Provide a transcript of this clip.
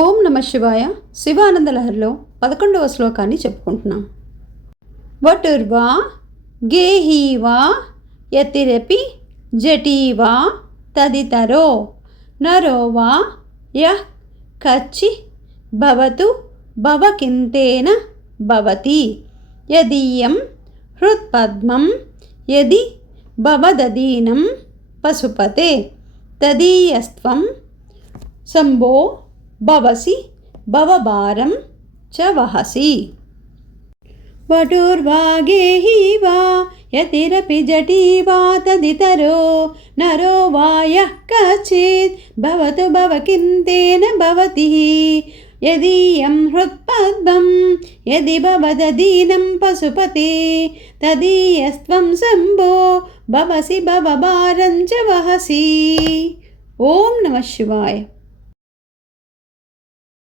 ఓం నమ శివాయ. శివానందలహరిలో పదకొండవ శ్లోకాన్ని చెప్పుకుంటున్నాం. వటుర్వా గేహీవా యతిరపి జటీవా తదితరో నరో వా యః కచ్చి భవతు భవకింతేన భవతి. యదీయం హృత్పద్మం యది భవదీనం పశుపతే. తదీయస్త్వం శంభో భవసి భవభారం చ వహసి. వటుర్వాగేహి వా యతిరపి జటీ వా తదితరో నరో వా యః కచిత్ భవతు భవ భవకింతేన భవతి. యదీయం హృత్పద్మం యది భవదీనం పశుపతే. తదీయస్త్వం శంభో భవసి భవభారం చ వహసి. ఓం నమ శివాయ.